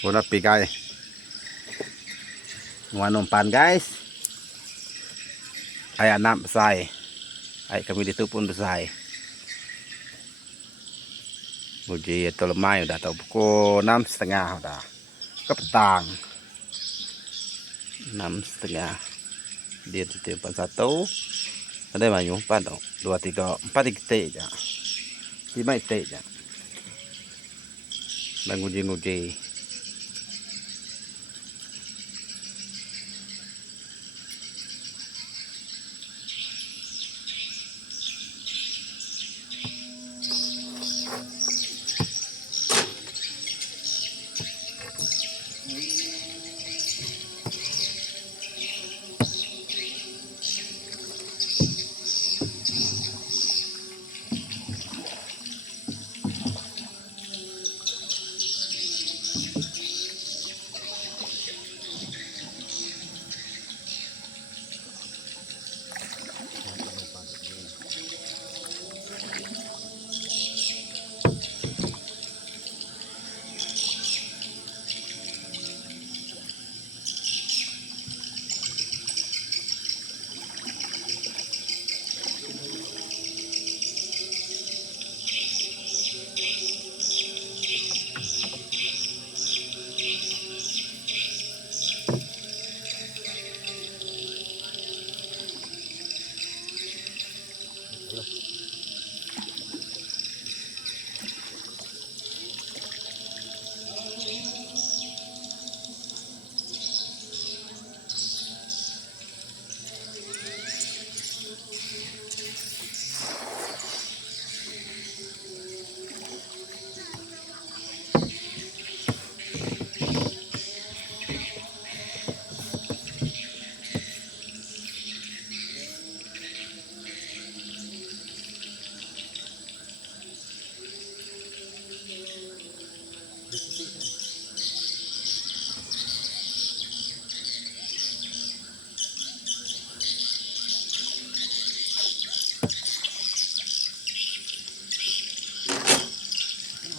Buat api guys. Ngon umpan guys. Ay anak besar. Ay kami itu pun besar. Buji itu lemai udah tahu pukul 6:30 udah. Ke petang. 6:30. Dia itu umpan 1. Ada banyak umpan dong. 2, 3, 4 titik aja. 5 titik aja. Bang uji-uji.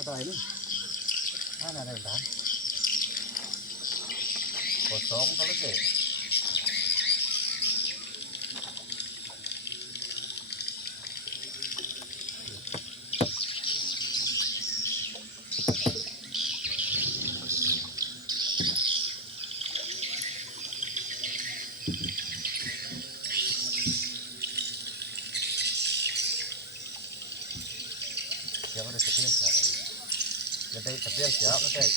Ada ini. Mana ada dah? Kosong kalau ke. Siapa ada tepian siapa? Ada tepian siapa teh?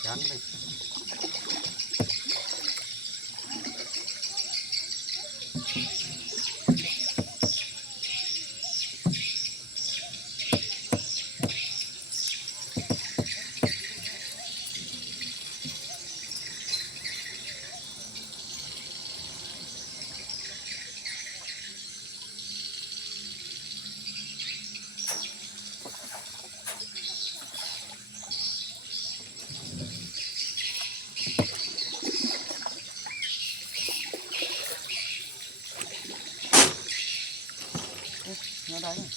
Jangan deh. Ada ini.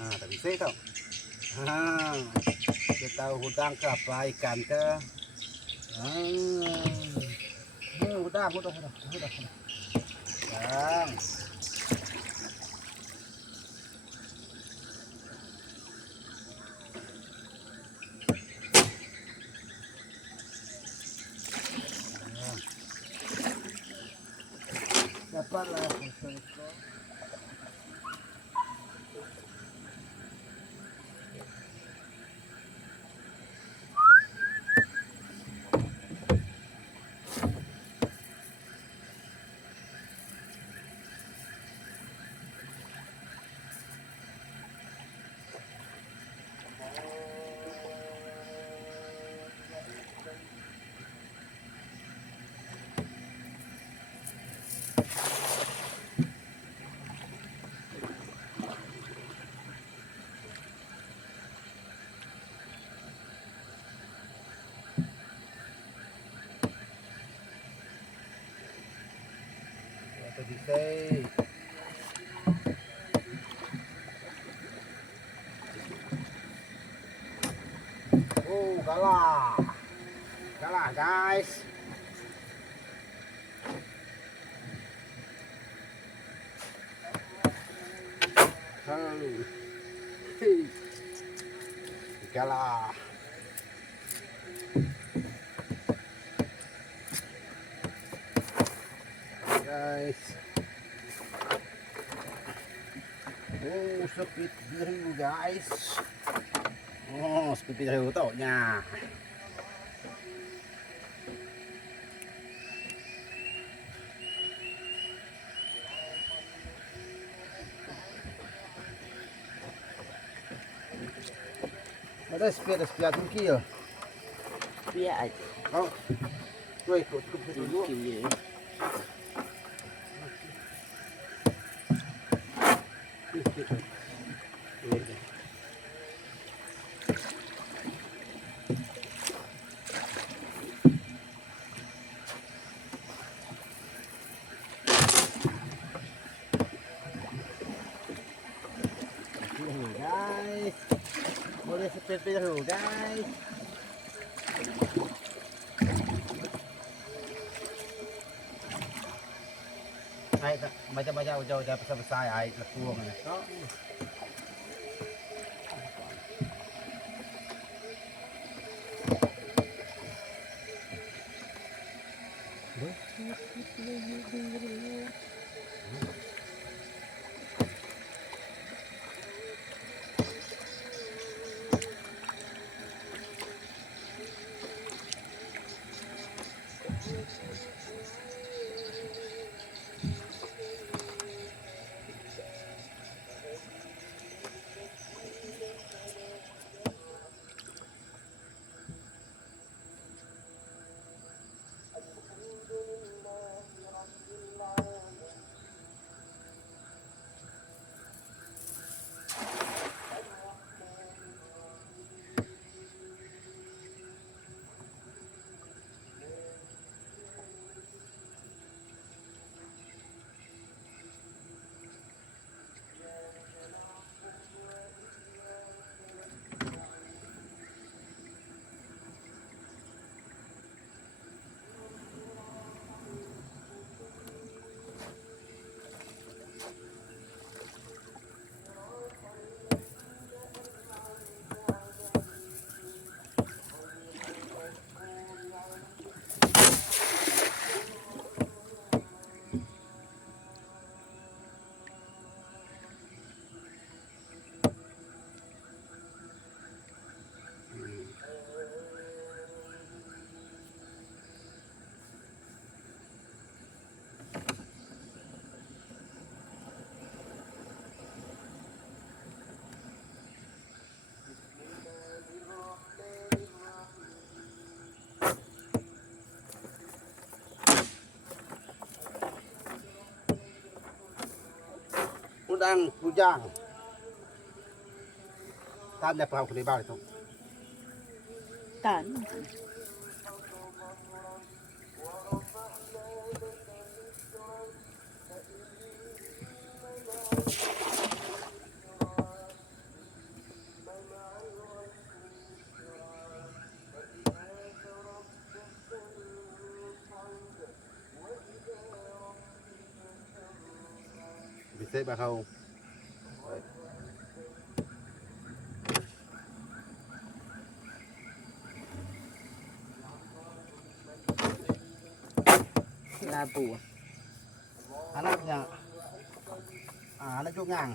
tapi saya tahu. Kita tahu hutang ke apa ikan ke. Hutang. Hutang. Dapatlah foto. Say kalah guys. Kalah. Guys. Speed biru guys. Speed biru tau nya. Ada speed tinggi ya. Biar aja. Oh. Gue ikut dulu. Guys, boleh speed dulu guys. Ai baca jauh besar ai lepuang ni. Udang bujang. Tanda perahu ke bawah itu. Tan. เสร็จมาเขาลาปู อันนั้นเนี่ยอันนั้นจุกงาง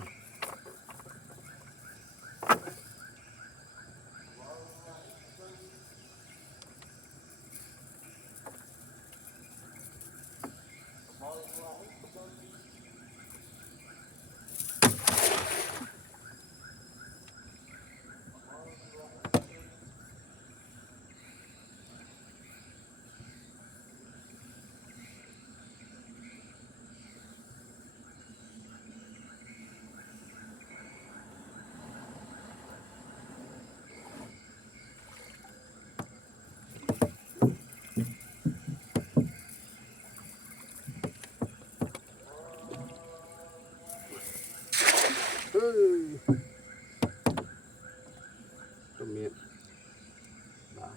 ต้มเมียนะ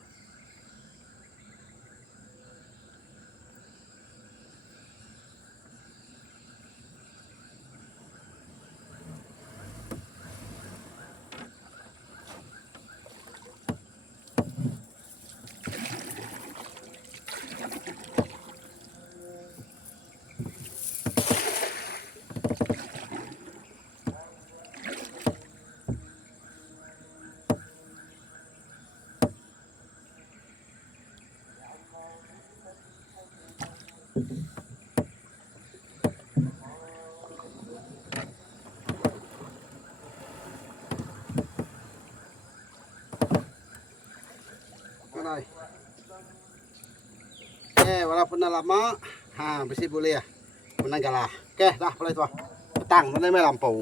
อะไรwalaupun lama bersih boleh ya menang kalah oke dah boleh tuh petang mana main lampu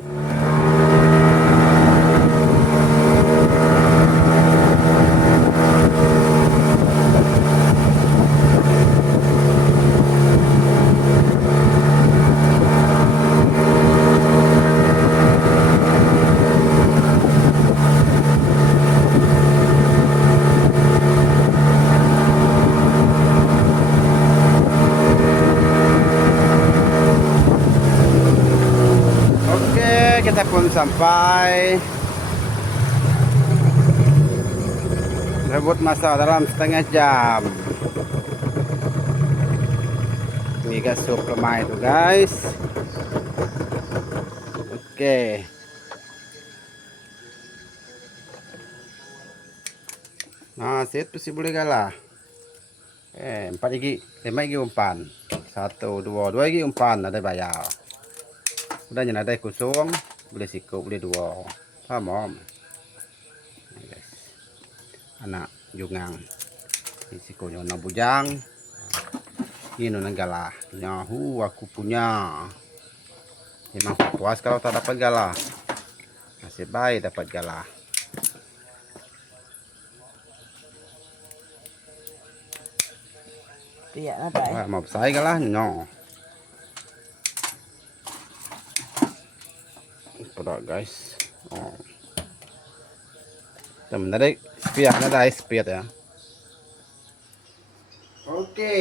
kita pun sampai rebut masa dalam setengah jam ini gas sup lemah itu guys oke nah set pasti boleh kalah 4 lagi 5 lagi umpan 1 2 lagi umpan ada bayar udah nyana ada kusung boleh siku boleh dua paham guys anak jungang siku nyona bujang ini nona galah nyahu aku punya memang puas kalau tak dapat galah nasib baik dapat galah Tiyak na tayo. mau saya galah no pada guys teman tadi spiatnya ada spiat ya oke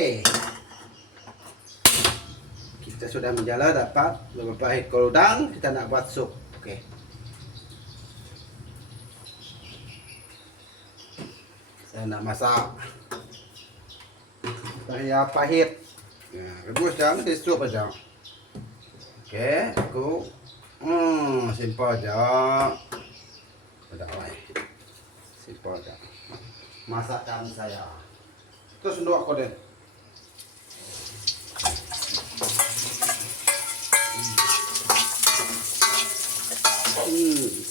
kita sudah menjala dapat beberapa ekor udang kita nak buat sup oke saya nak masak saya pahit rebus jangan di sup aja oke aku simple aja. Udah simple aja. Masakan saya. Terus ndok aku deh.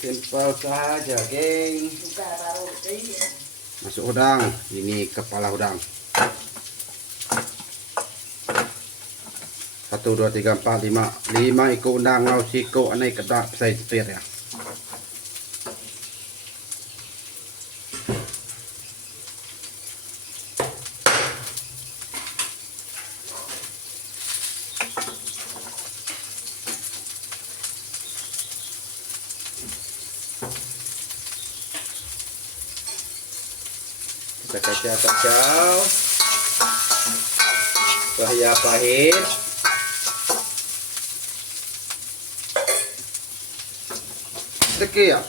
Simple saja, geng. Masuk udang. Ini kepala udang. 1 2 3 4 5 ekor udang lau siko anai kedak sai spear ya kita kacau bahaya pahit Sedikit.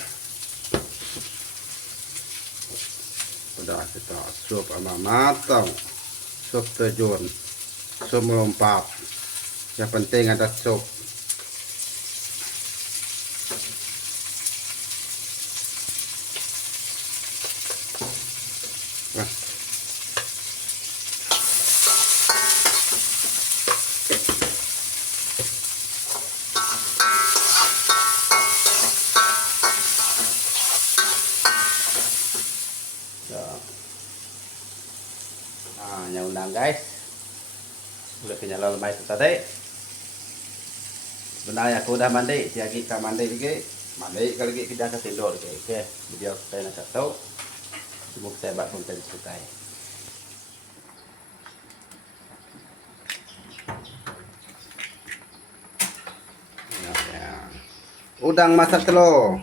Udah kita sup sama matang. Sup terjun. Sup melompat. Yang penting ada sup. Nah. Nah, yang undang guys. Udah kenyala lemai tadi. Sebenarnya aku udah mandi, tiagi ka mandi lagi. Mandi kali lagi pindah ke tidur lagi. Oke, video saya nak tahu. Semoga saya buat konten sesuai. Ya. Udang masak telur.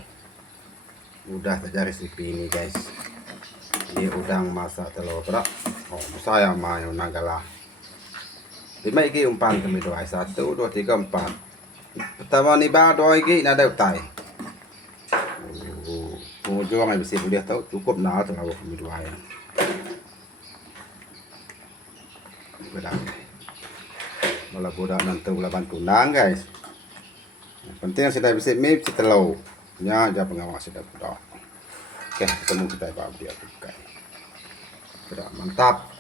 Udah saja resipi ini guys. Ini udang masak telur berak. Oh, saya mau nagalah. 5 lagi umpan kami doai 1 2 3 4. Pertama ni ba doai lagi nak ada utai. Oh, juang ai bisi boleh tahu cukup nah tu kami doai. Bedak. Mula budak nanti mula bantu nang guys. Yang penting sudah bisi mip telur. Ya, jangan pengawas sudah budak. Oke, ketemu kita Pak dia buka. Sudah mantap.